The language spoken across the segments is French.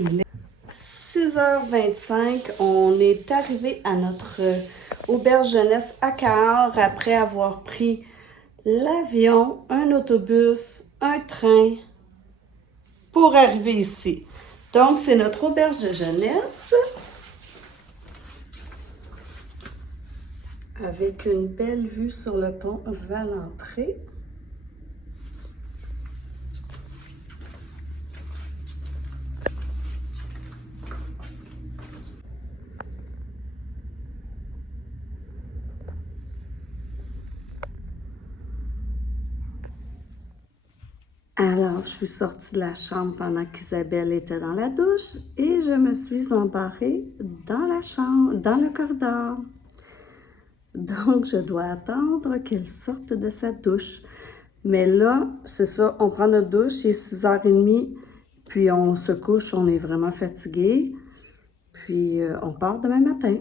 il est 6h25. On est arrivé à notre auberge jeunesse à Cahors après avoir pris l'avion, un autobus, un train pour arriver ici. Donc, c'est notre auberge de jeunesse avec une belle vue sur le pont vers l'entrée. Alors, je suis sortie de la chambre pendant qu'Isabelle était dans la douche et je me suis embarrée dans la chambre, dans le corridor. Donc, je dois attendre qu'elle sorte de sa douche. Mais là, c'est ça, on prend notre douche, il est 6h30, puis on se couche, on est vraiment fatigué, puis on part demain matin.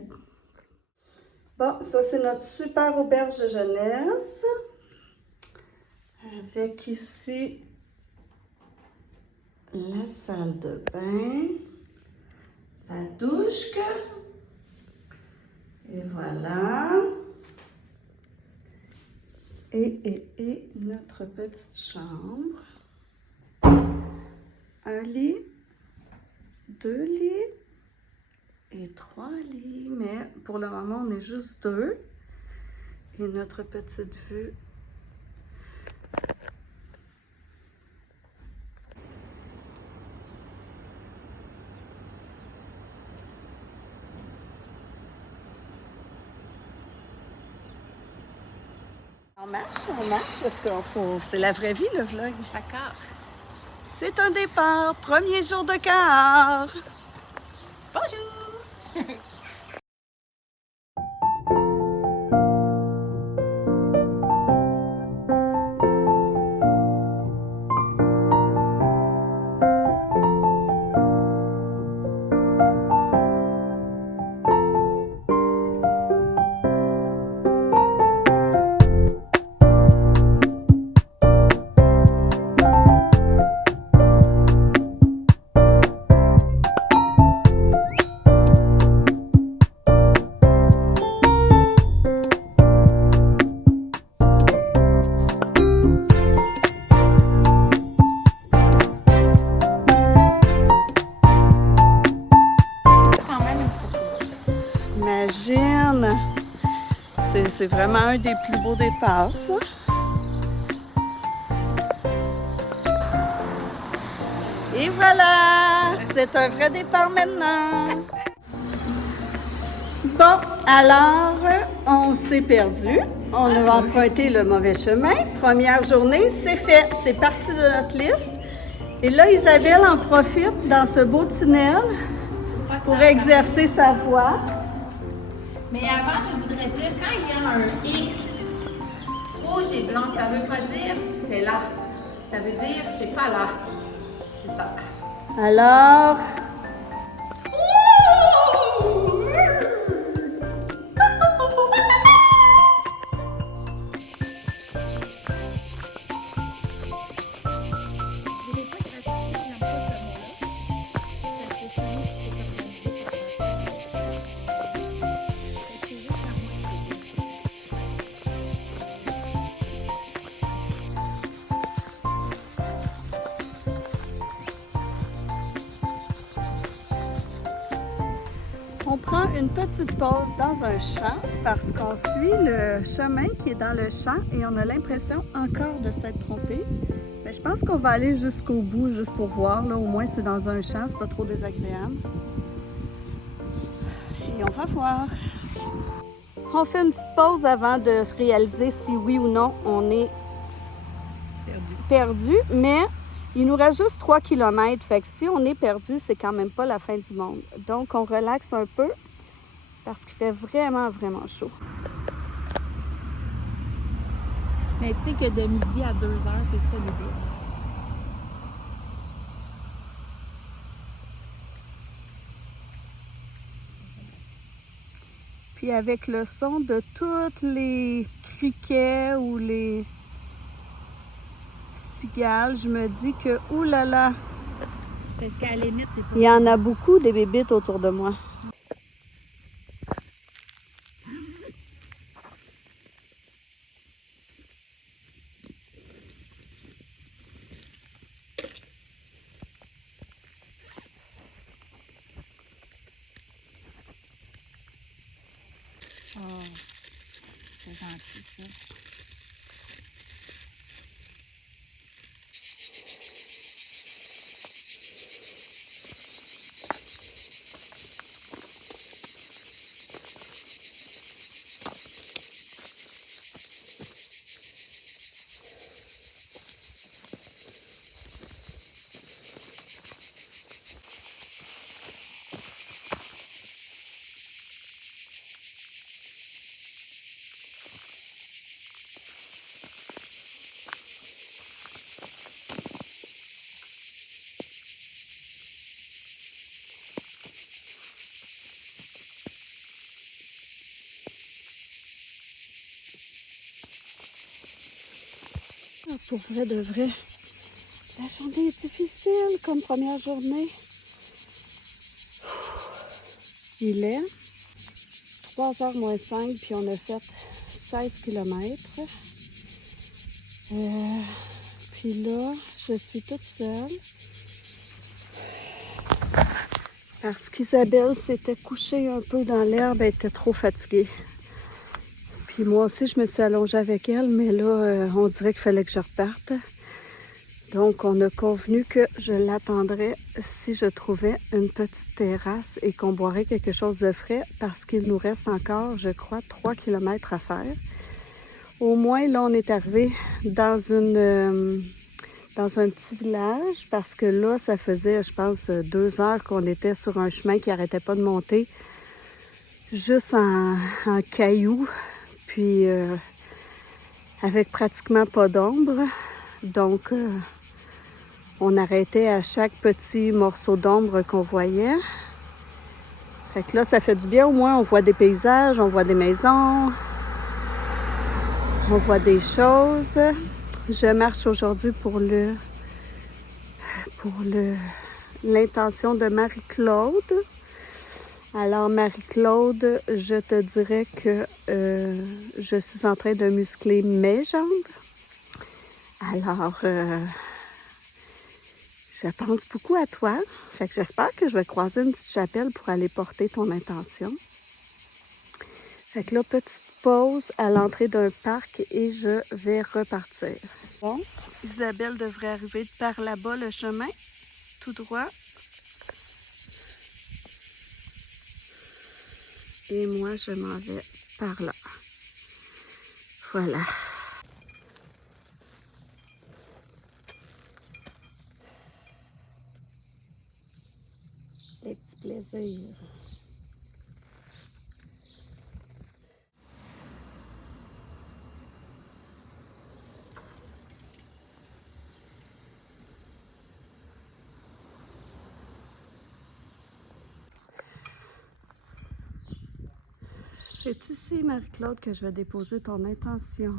Bon, ça c'est notre super auberge de jeunesse, avec ici la salle de bain, la douche, et voilà. Et notre petite chambre. Un lit, 2 lits et 3 lits. Mais pour le moment, on est juste 2. Et notre petite vue. On marche parce que c'est la vraie vie, le vlog. D'accord. C'est un départ, premier jour de Cahors. Bonjour! Imagine! C'est vraiment un des plus beaux départs, ça. Et voilà! C'est un vrai départ maintenant! Bon, alors, on s'est perdu. On a emprunté le mauvais chemin. Première journée, c'est fait. C'est parti de notre liste. Et là, Isabelle en profite dans ce beau tunnel pour exercer sa voix. Mais avant, je voudrais dire, quand il y a un X rouge et blanc, ça veut pas dire c'est là. Ça veut dire c'est pas là. C'est ça. Alors, on prend une petite pause dans un champ parce qu'on suit le chemin qui est dans le champ et on a l'impression encore de s'être trompé. Mais je pense qu'on va aller jusqu'au bout, juste pour voir. Là, au moins, c'est dans un champ, c'est pas trop désagréable. Et on va voir. On fait une petite pause avant de réaliser si oui ou non on est perdu. Mais il nous reste juste 3 km. Fait que si on est perdu, c'est quand même pas la fin du monde. Donc, on relaxe un peu parce qu'il fait vraiment, vraiment chaud. Mais tu sais que de midi à 2h, c'est ça l'idée. Puis avec le son de tous les criquets ou les cigales, je me dis que, oulala, Parce qu'à la limite, c'est pas... Il y en a beaucoup des bébites autour de moi. Oh, c'est gentil, ça. Pour vrai de vrai, la journée est difficile comme première journée. Il est 3h moins 5, puis on a fait 16 km. Puis là, je suis toute seule parce qu'Isabelle s'était couchée un peu dans l'herbe, elle était trop fatiguée. Puis moi aussi, je me suis allongée avec elle, mais là, on dirait qu'il fallait que je reparte. Donc, on a convenu que je l'attendrais si je trouvais une petite terrasse et qu'on boirait quelque chose de frais parce qu'il nous reste encore, je crois, 3 km à faire. Au moins, là, on est arrivé dans un petit village parce que là, ça faisait, je pense, 2 heures qu'on était sur un chemin qui n'arrêtait pas de monter, juste en cailloux, puis avec pratiquement pas d'ombre. Donc, on arrêtait à chaque petit morceau d'ombre qu'on voyait. Fait que là, ça fait du bien. Au moins, on voit des paysages, on voit des maisons, on voit des choses. Je marche aujourd'hui pour l'intention de Marie-Claude. Alors, Marie-Claude, je te dirais que je suis en train de muscler mes jambes. Alors, je pense beaucoup à toi. Fait que j'espère que je vais croiser une petite chapelle pour aller porter ton intention. Fait que là, petite pause à l'entrée d'un parc et je vais repartir. Bon, Isabelle devrait arriver par là-bas, le chemin, tout droit. Et moi, je m'en vais par là. Voilà. Les petits plaisirs. C'est ici, Marie-Claude, que je vais déposer ton intention.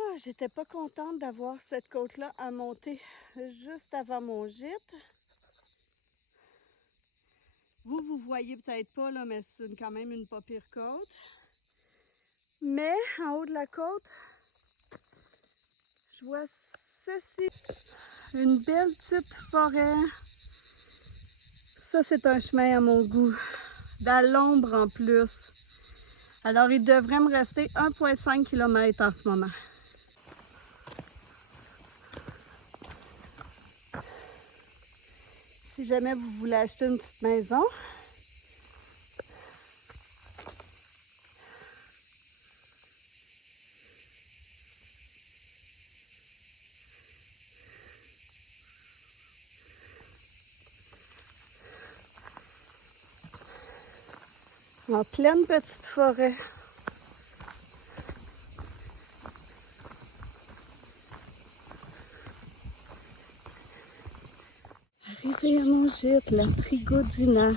Oh, j'étais pas contente d'avoir cette côte-là à monter juste avant mon gîte. Vous voyez peut-être pas, là, mais c'est quand même une pas pire côte. Mais en haut de la côte, je vois ceci. Une belle petite forêt. Ça, c'est un chemin à mon goût. Dans l'ombre en plus. Alors, il devrait me rester 1,5 km en ce moment. Si jamais vous voulez acheter une petite maison, En pleine petite forêt. Arrivé à mon gîte, la Trigodina.